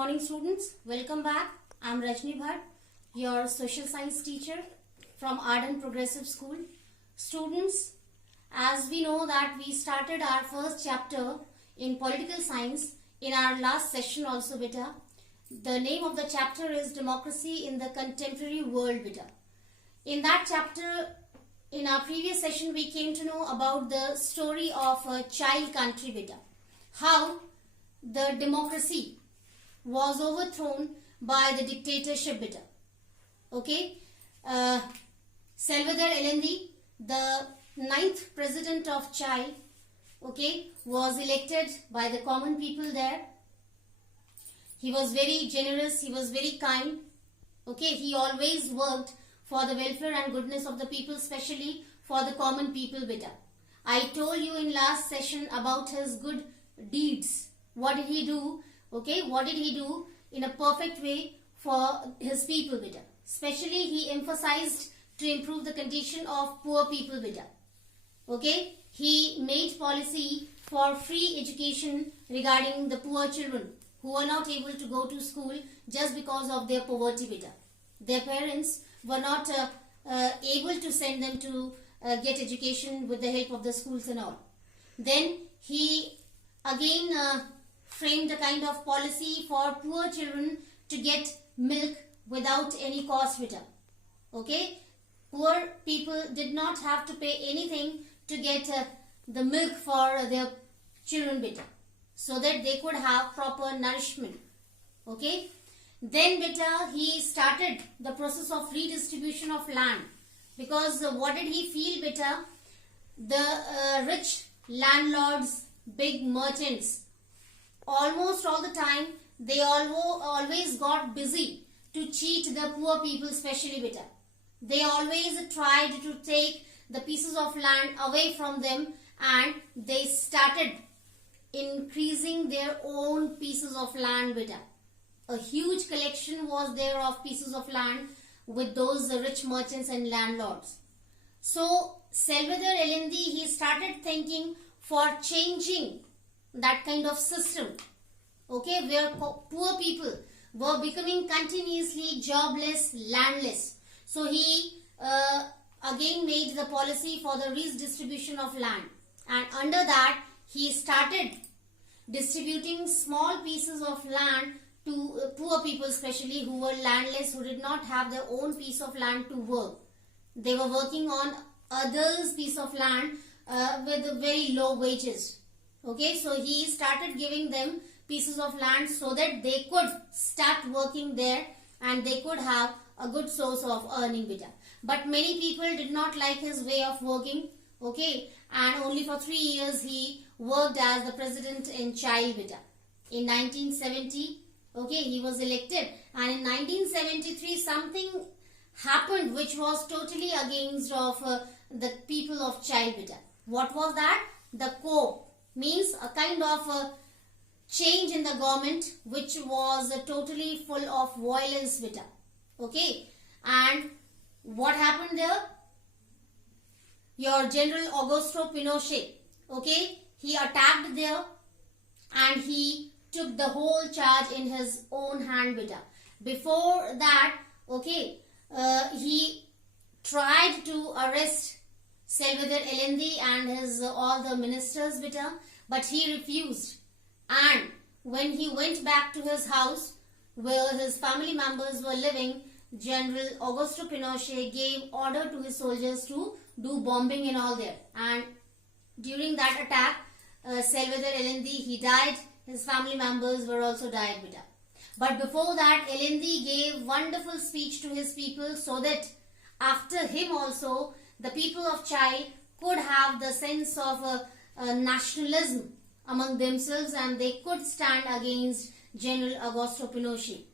morning students, welcome back. I am Rajni Bhatt, your social science teacher from Arden Progressive School. Students, as we know that we started our first chapter in political science in our last session also beta. The name of the chapter is Democracy in the Contemporary World beta. In that chapter, in our previous session, we came to know about the story of a child country beta. How the democracy was overthrown by the dictatorship beta. Okay, Salvador Allende, the 9th president of Chile, okay, was elected by the common people there. He was very generous, he was very kind. Okay, he always worked for the welfare and goodness of the people, especially for the common people beta. I told you in last session about his good deeds. What did he do? Okay, what did he do in a perfect way for his people beta? Especially he emphasized to improve the condition of poor people beta. Okay, he made policy for free education regarding the poor children who were not able to go to school just because of their poverty beta. Their parents were not able to send them to get education with the help of the schools and all. Then he again framed a kind of policy for poor children to get milk without any cost beta. Okay, poor people did not have to pay anything to get the milk for their children beta, so that they could have proper nourishment. Okay, then beta he started the process of redistribution of land, because what did he feel beta? The rich landlords, big merchants, almost all the time they always got busy to cheat the poor people, especially beta. They always tried to take the pieces of land away from them, and they started increasing their own pieces of land beta. A huge collection was there of pieces of land with those rich merchants and landlords. So Salvador Allende, he started thinking for changing that kind of system, okay, where poor people were becoming continuously jobless, landless. So he again made the policy for the redistribution of land, and under that he started distributing small pieces of land to poor people, especially who were landless, who did not have their own piece of land to work. They were working on others' piece of land with very low wages. Okay, so he started giving them pieces of land so that they could start working there and they could have a good source of earning beta. But many people did not like his way of working. Okay, and only for 3 years he worked as the president in Chile beta. In 1970, okay, he was elected, and in 1973 something happened which was totally against of the people of Chile beta. What was that? The coup means a kind of change in the government which was totally full of violence beta. Okay, and what happened there? Your General Augusto Pinochet, okay, he attacked there and he took the whole charge in his own hand beta. Before that, okay, he tried to arrest Salvador Allende and his all the ministers beta, but he refused. And when he went back to his house where his family members were living, General Augusto Pinochet gave order to his soldiers to do bombing and all there. And during that attack, Salvador Allende, he died. His family members were also died beta. But before that, Allende gave wonderful speech to his people, so that after him also the people of Chile could have the sense of nationalism among themselves, and they could stand against General Augusto Pinochet.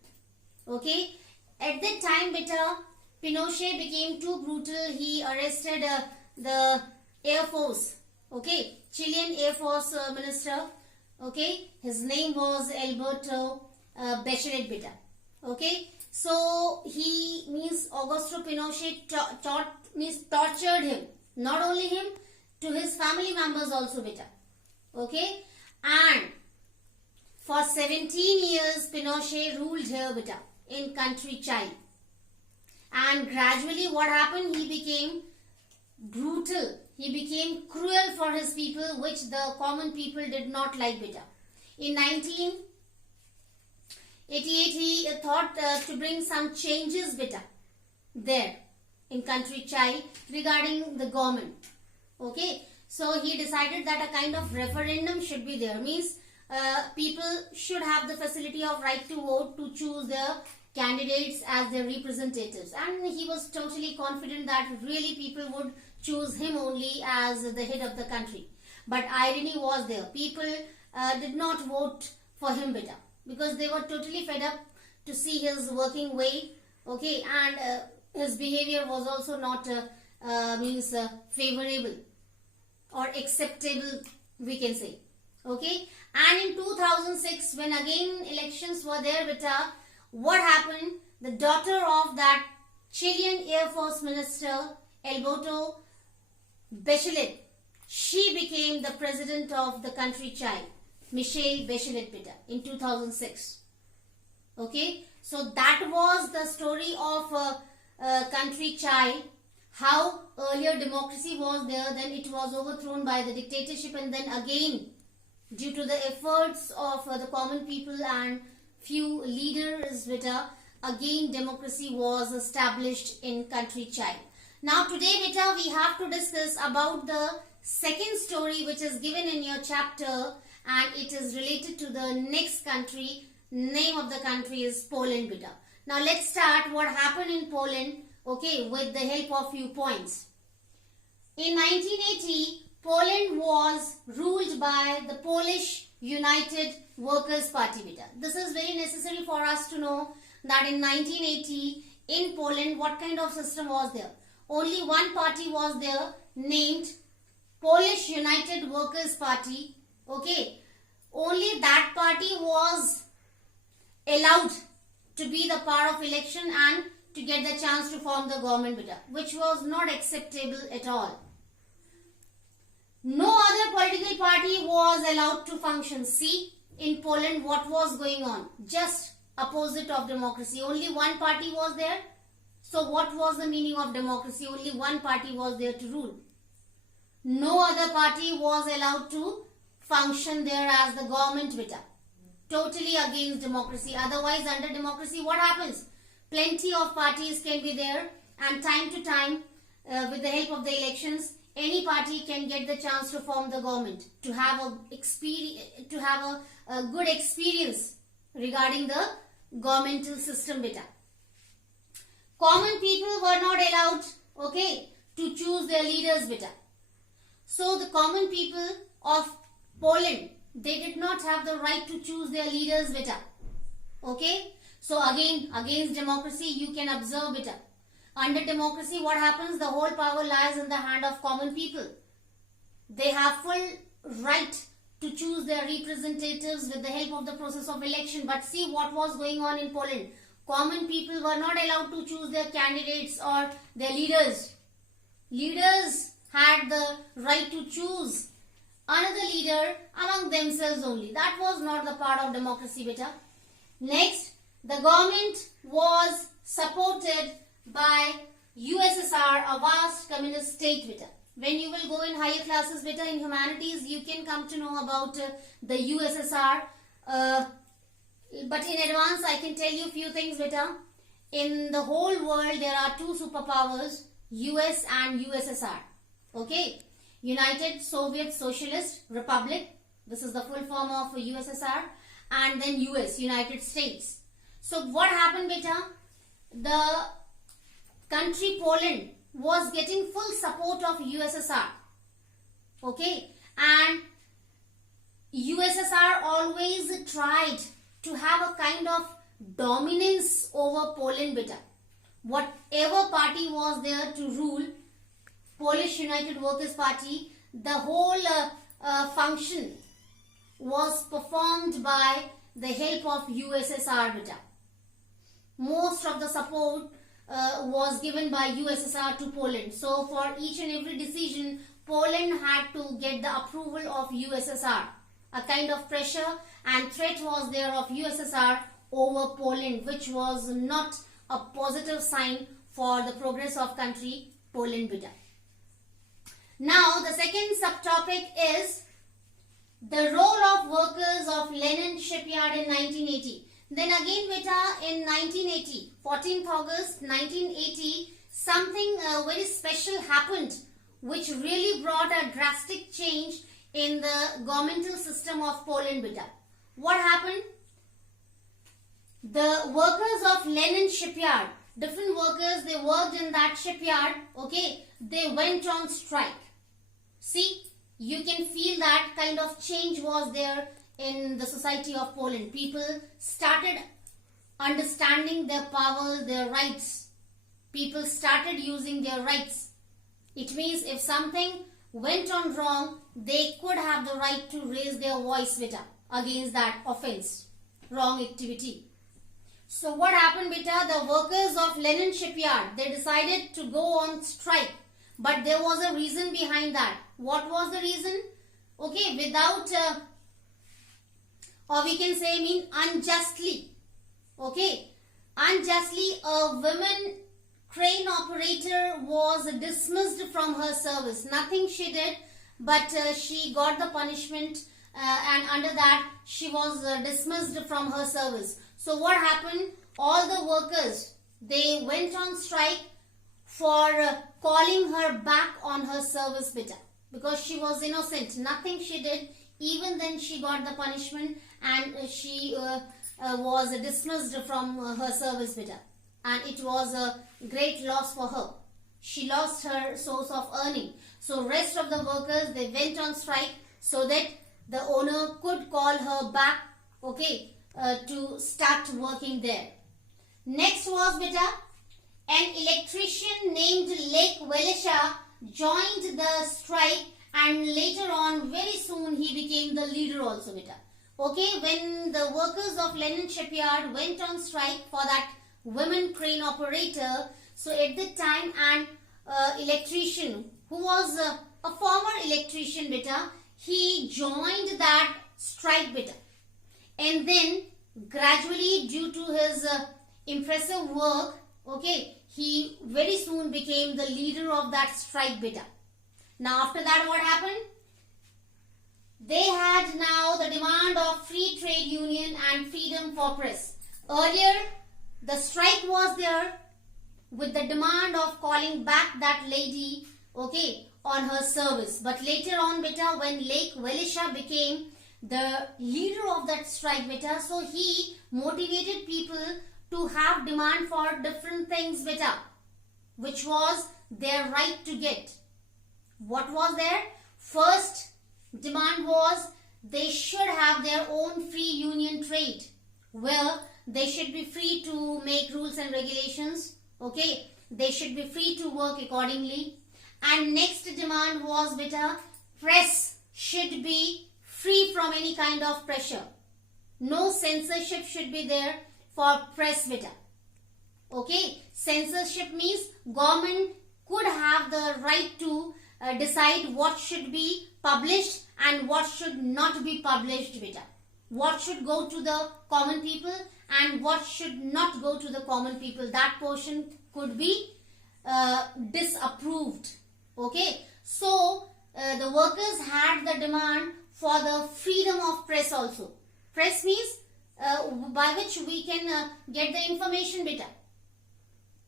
Okay, at that time beta, Pinochet became too brutal. He arrested the Air Force, okay, Chilean Air Force minister. Okay, his name was Alberto Bachelet beta. Okay, so he means Augusto Pinochet tortured him, not only him, to his family members also beta. Okay, and For 17 years, Pinochet ruled here, beta, in country Chile. And gradually what happened? He became brutal. He became cruel for his people, which the common people did not like, beta. In 1988, he thought to bring some changes, beta, there in country Chile regarding the government. Okay, so he decided that a kind of referendum should be there. Means people should have the facility of right to vote to choose their candidates as their representatives, and he was totally confident that really people would choose him only as the head of the country. But irony was there. People did not vote for him, beta, because they were totally fed up to see his working way. Okay, and his behavior was also not favorable or acceptable, we can say. Okay, and in 2006, when again elections were there, beta, what happened? The daughter of that Chilean Air Force Minister, Alberto Bachelet, she became the president of the country Chile, Michelle Bachelet, beta, in 2006. Okay, so that was the story of country Chile. How earlier democracy was there, then it was overthrown by the dictatorship, and then again, due to the efforts of the common people and few leaders, beta, again democracy was established in country Chile. Now today, beta, we have to discuss about the second story which is given in your chapter, and it is related to the next country. Name of the country is Poland, beta. Now let's start what happened in Poland, okay, with the help of few points. In 1980, Poland was ruled by the Polish United Workers' Party, beta. This is very necessary for us to know that in 1980 in Poland, what kind of system was there? Only one party was there named Polish United Workers' Party. Okay, only that party was allowed to be the part of election and to get the chance to form the government, beta, which was not acceptable at all. No other political party was allowed to function. See, in Poland what was going on? Just opposite of democracy. Only one party was there. So what was the meaning of democracy? Only one party was there to rule. No other party was allowed to function there as the government, beta. Totally against democracy. Otherwise, under democracy, what happens? Plenty of parties can be there, and time to time, with the help of the elections, any party can get the chance to form the government, to have a good experience regarding the governmental system, beta. Common people were not allowed, okay, to choose their leaders, beta. So the common people of Poland, they did not have the right to choose their leaders, beta. Okay, so again, against democracy, you can observe, beta. Under democracy, what happens? The whole power lies in the hand of common people. They have full right to choose their representatives with the help of the process of election. But see what was going on in Poland. Common people were not allowed to choose their candidates or their leaders. Leaders had the right to choose another leader among themselves only. That was not the part of democracy, beta. Next, the government was supported by USSR, a vast communist state, beta. When you will go in higher classes, beta, in humanities, you can come to know about the USSR. But in advance, I can tell you few things, beta. In the whole world, there are two superpowers, US and USSR. Okay, United Soviet Socialist Republic. This is the full form of USSR. And then US, United States. So what happened, beta? The country Poland was getting full support of USSR. Okay, and USSR always tried to have a kind of dominance over Poland, beta. Whatever party was there to rule, Polish United Workers' Party, the whole function was performed by the help of USSR, beta. Most of the support was given by USSR to Poland. So for each and every decision, Poland had to get the approval of USSR. a kind of pressure and threat was there of USSR over Poland, which was not a positive sign for the progress of country Poland beta. Now the second subtopic is the role of workers of Lenin shipyard in 1980. Then again beta, in 1980, 14th August 1980, something very special happened which really brought a drastic change in the governmental system of Poland beta. What happened? The workers of Lenin shipyard, different workers, they worked in that shipyard, okay, they went on strike. See, you can feel that kind of change was there in the society of Poland. People started understanding their power, their rights. People started using their rights. It means if something went on wrong, they could have the right to raise their voice beta against that offense, wrong activity. So what happened beta? The workers of Lenin shipyard, they decided to go on strike. But there was a reason behind that. What was the reason? Okay, without, or we can say unjustly. Okay, unjustly a woman crane operator was dismissed from her service. Nothing she did, but she got the punishment and under that she was dismissed from her service. So what happened? All the workers, they went on strike for calling her back on her service beta, because she was innocent. Nothing she did, even then she got the punishment and she was dismissed from her service beta, and it was a great loss for her. She lost her source of earning. So rest of the workers, they went on strike so that the owner could call her back, okay, to start working there. Next was beta, an electrician named Lech Walesa joined the strike, and later on, very soon, he became the leader also beta. Okay, when the workers of Lenin shipyard went on strike for that women crane operator, so at that time an electrician who was a former electrician beta, he joined that strike beta, and then gradually due to his impressive work, okay, he very soon became the leader of that strike beta. Now after that what happened? They had now the demand of free trade union and freedom for press. Earlier the strike was there with the demand of calling back that lady, okay, on her service. But later on beta, when Lech Walesa became the leader of that strike beta, so he motivated people to have demand for different things beta, which was their right to get. What was there? First demand was they should have their own free union trade, where they should be free to make rules and regulations, okay, they should be free to work accordingly. And next demand was beta, press should be free from any kind of pressure. No censorship should be there for press beta. Okay, censorship means government could have the right to decide what should be published and what should not be published beta. What should go to the common people and what should not go to the common people. That portion could be disapproved. Okay, so the workers had the demand for the freedom of press also. Press means by which we can get the information better.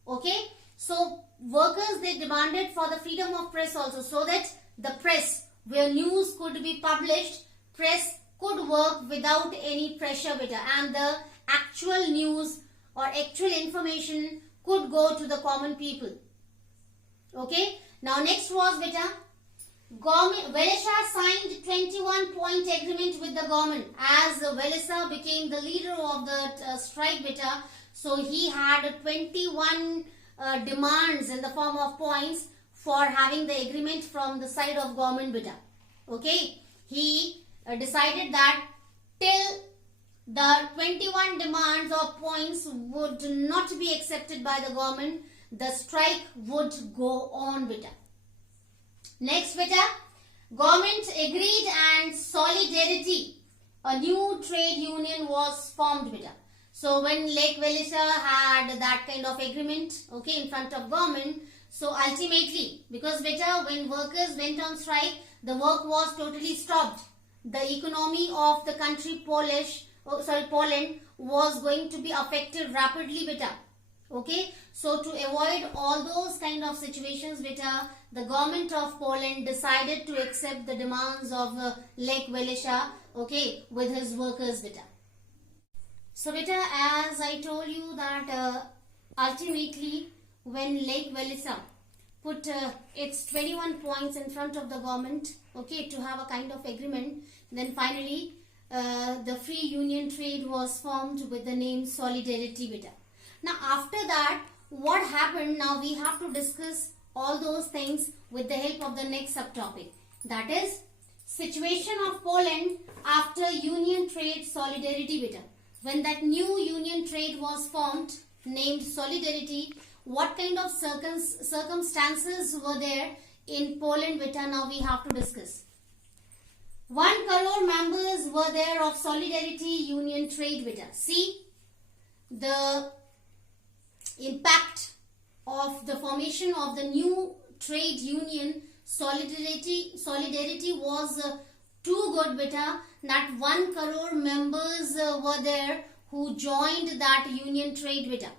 Okay, so workers, they demanded for the freedom of press also, so that the press, where news could be published, press could work without any pressure better, and the actual news or actual information could go to the common people. Okay, now next was beta, government. Walesa signed 21-point agreement with the government. As Walesa became the leader of the strike beta, so he had 21 demands in the form of points for having the agreement from the side of government beta. Okay, he decided that till the 21 demands or points would not be accepted by the government, the strike would go on beta. Next beta, government agreed and solidarity a new trade union was formed, beta. So when Lake Walecha had that kind of agreement, okay, in front of government, so ultimately, because beta, when workers went on strike, the work was totally stopped. The economy of the country Poland was going to be affected rapidly, beta. Okay, so to avoid all those kind of situations, beta, the government of Poland decided to accept the demands of Lech Wałęsa, okay, with his workers, beta. So beta, as I told you that ultimately when Lech Wałęsa put its 21 points in front of the government, okay, to have a kind of agreement, then finally the free union trade was formed with the name Solidarity, beta. Now after that, what happened? Now we have to discuss all those things with the help of the next subtopic. That is, situation of Poland after union trade Solidarity, beta. When that new union trade was formed, named Solidarity, what kind of circumstances were there in Poland, beta? Now we have to discuss. 1 crore members were there of Solidarity union trade, beta. See, the impact of the formation of the new trade union Solidarity was too good, beta, that 1 crore members were there who joined that union trade, beta.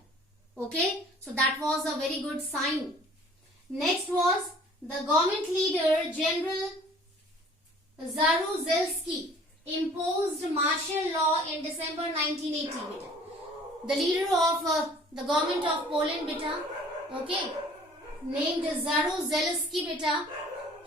Okay, so that was a very good sign. Next was the government leader General Jaruzelski imposed martial law in December 1980, beta. The leader of the government of Poland, beta, okay, named Jaruzelski, beta,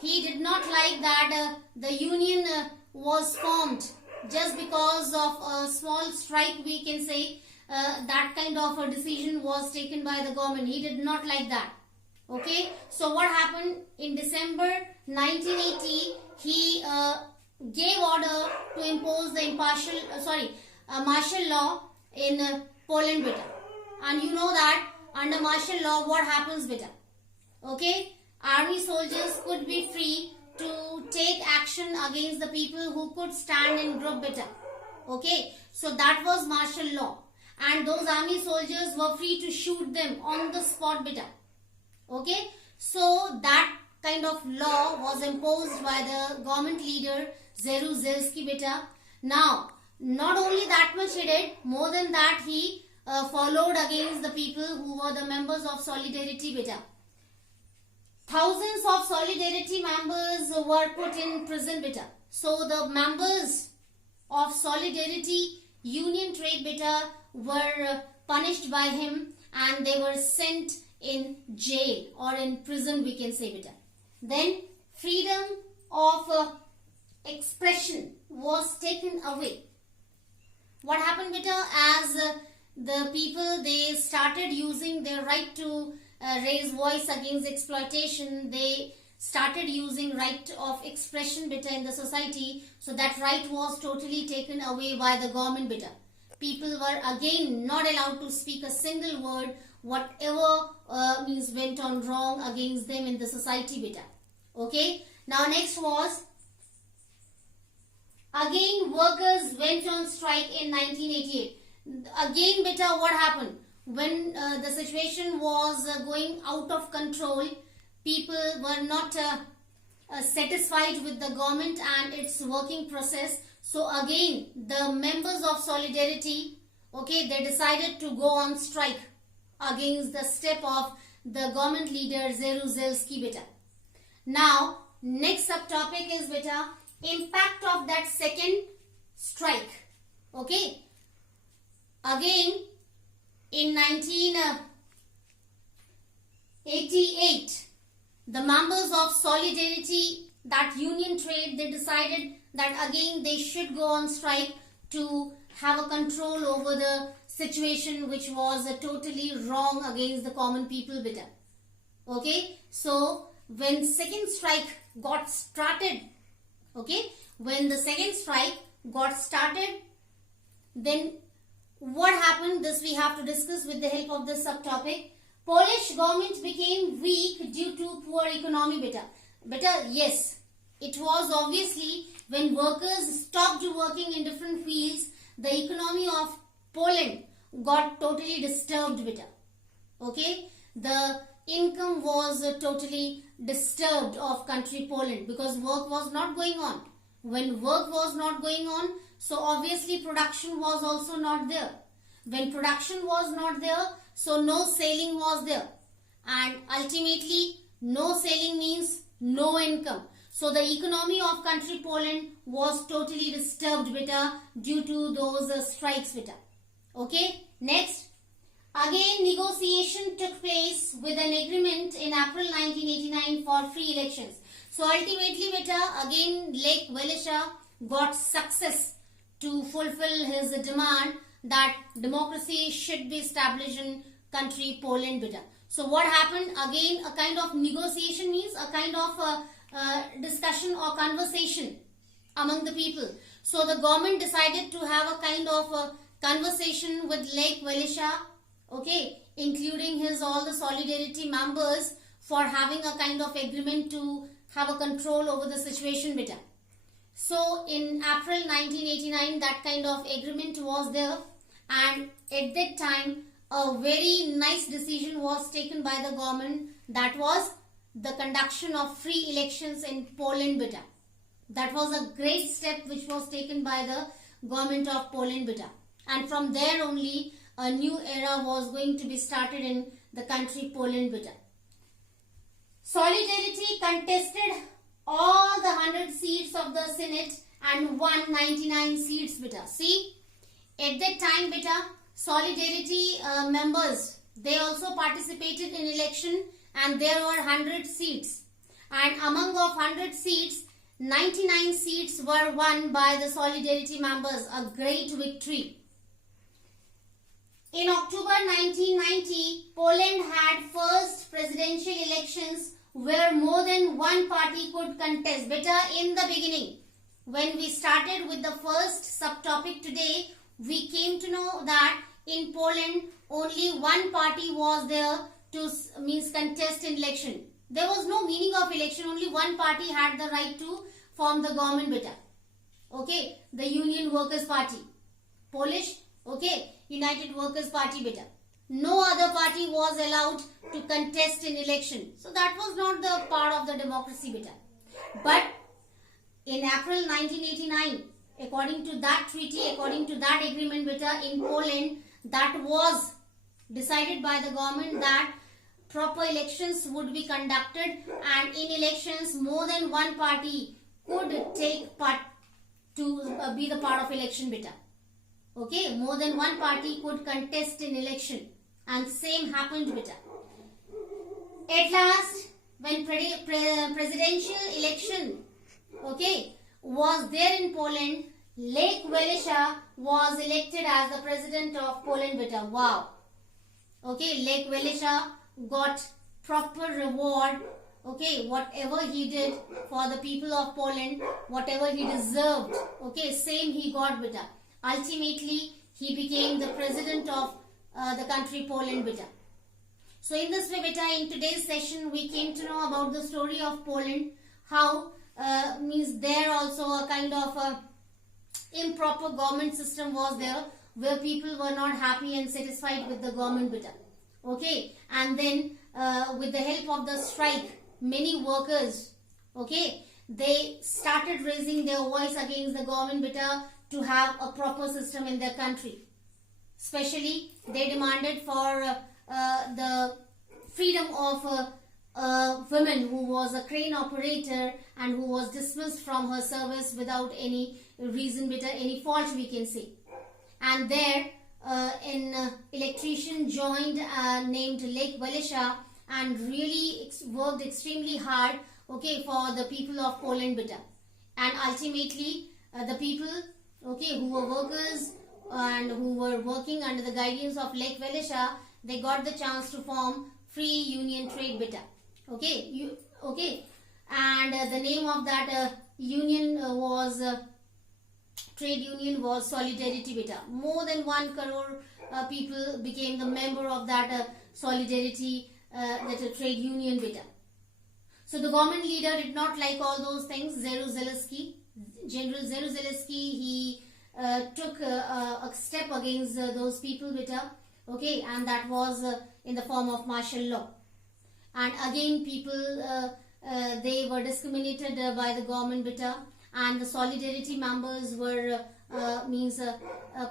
he did not like that the union was formed just because of a small strike, we can say. That kind of a decision was taken by the government. He did not like that. Okay, so what happened in December 1980? He gave order to impose the martial law in Poland, beta. And you know that under martial law, what happens, beta? Okay, army soldiers could be free to take action against the people who could stand in group, beta. Okay, so that was martial law. And those army soldiers were free to shoot them on the spot, beta. Okay, so that kind of law was imposed by the government leader Jaruzelski, beta. Now, not only that much he did, more than that he followed against the people who were the members of Solidarity, beta. Thousands of Solidarity members were put in prison, beta. So the members of Solidarity union trade, beta, were punished by him and they were sent in jail or in prison, we can say, beta. Then freedom of expression was taken away. What happened, beta? As the people, they started using their right to raise voice against exploitation, they started using right of expression, beta, in the society. So that right was totally taken away by the government, beta. People were again not allowed to speak a single word, whatever went on wrong against them in the society, beta. Okay, now next was, again workers went on strike in 1988. Again, beta, what happened? When the situation was going out of control, people were not satisfied with the government and its working process. So again, the members of Solidarity, okay, they decided to go on strike against the step of the government leader Jaruzelski, beta. Now, next subtopic is, beta, impact of that second strike. Okay, again in 1988, the members of Solidarity, that union trade, they decided that again they should go on strike to have a control over the situation which was totally wrong against the common people, beta. Okay, so when second strike got started, okay, when the second strike got started, then what happened? This we have to discuss with the help of this subtopic. Polish government became weak due to poor economy, beta. Beta, yes, it was obviously when workers stopped working in different fields, the economy of Poland got totally disturbed with it. Okay, the income was totally disturbed of country Poland because work was not going on. When work was not going on, so obviously production was also not there. When production was not there, so no selling was there, and ultimately no selling means no income. So the economy of country Poland was totally disturbed beta due to those strikes beta. Okay, next. Again, negotiation took place with an agreement in April 1989 for free elections. So ultimately, beta, again Lech Walesa got success to fulfill his demand that democracy should be established in country Poland, beta. So what happened? Again, a kind of negotiation means a kind of discussion or conversation among the people. So the government decided to have a kind of conversation with Lech Walesa, okay, including his all the solidarity members for having a kind of agreement to have a control over the situation better. So in April 1989 that kind of agreement was there, and at that time a very nice decision was taken by the government, that was the conduction of free elections in Poland beta. That was a great step which was taken by the government of Poland beta, and from there only a new era was going to be started in the country Poland beta. Solidarity contested all the 100 seats of the Senate and won 99 seats beta. See, at that time beta, Solidarity members, they also participated in election, and there were 100 seats, and among of 100 seats 99 seats were won by the Solidarity members, a great victory. In October 1990, Poland had first presidential elections where more than one party could contest. Better in the beginning, when we started with the first subtopic today, we came to know that in Poland only one party was there to contest in election. There was no meaning of election, only one party had the right to form the government better. Okay, the Union Workers Party. Polish, okay, United Workers Party better. No other party was allowed to contest in election. So that was not the part of the democracy better. But in April 1989, according to that treaty, according to that agreement better in Poland, that was decided by the government that proper elections would be conducted, and in elections more than one party could take part to be the part of election better. Okay, more than one party could contest in election, and same happened better. At last, when presidential election, okay, was there in Poland, Lech Walesa was elected as the president of Poland better. Wow. Okay, Lech Walesa got proper reward. Okay, whatever he did for the people of Poland, whatever he deserved, okay, same he got better. Ultimately, he became the president of the country Poland beta. So in this way beta, in today's session we came to know about the story of Poland, how there also a kind of improper government system was there, where people were not happy and satisfied with the government beta. Okay, and then with the help of the strike, many workers, okay, they started raising their voice against the government beta to have a proper system in their country. Especially, they demanded for the freedom of a woman who was a crane operator and who was dismissed from her service without any reason, any fault we can say. And there, an electrician joined named Lech Walesa and really worked extremely hard, okay, for the people of Poland beta. And ultimately, the people, okay, who were workers and who were working under the guidance of Lech Walesa, they got the chance to form Free Union Trade beta. Okay, and the name of that union was trade union was Solidarity beta. More than 1 crore people became the member of that Solidarity that trade union beta. So the government leader did not like all those things. General Zeruzalski, he took a step against those people, beta. Okay, and that was in the form of martial law. And again, people they were discriminated by the government, beta, and the solidarity members were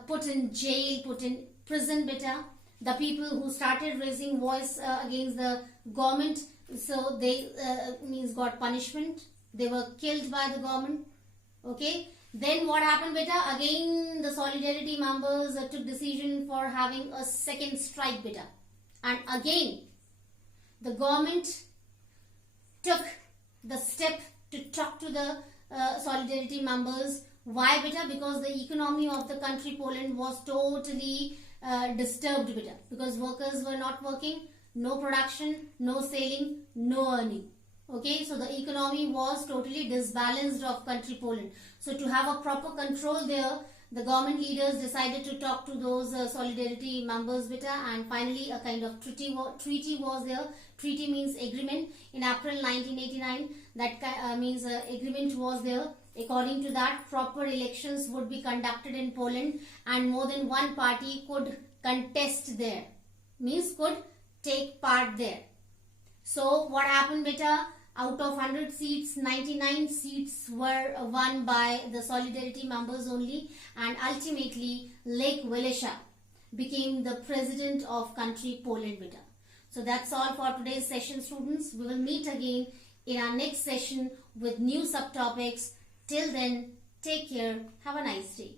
put in jail, put in prison, beta. The people who started raising voice against the government, so they got punishment. They were killed by the government. Okay. Then what happened, beta? Again, the solidarity members took decision for having a second strike, beta. And again, the government took the step to talk to the solidarity members. Why, beta? Because the economy of the country Poland was totally disturbed, beta. Because workers were not working, no production, no selling, no earning. Okay, so the economy was totally disbalanced of country Poland. So to have a proper control there, the government leaders decided to talk to those solidarity members, beta, and finally a kind of treaty was there. Treaty means agreement. In April 1989, that means agreement was there. According to that, proper elections would be conducted in Poland, and more than one party could contest there. Means could take part there. So what happened, beta? Out of 100 seats, 99 seats were won by the solidarity members only, and ultimately Lech Walesa became the president of country Poland, beta. So that's all for today's session, students. We will meet again in our next session with new subtopics. Till then, take care. Have a nice day.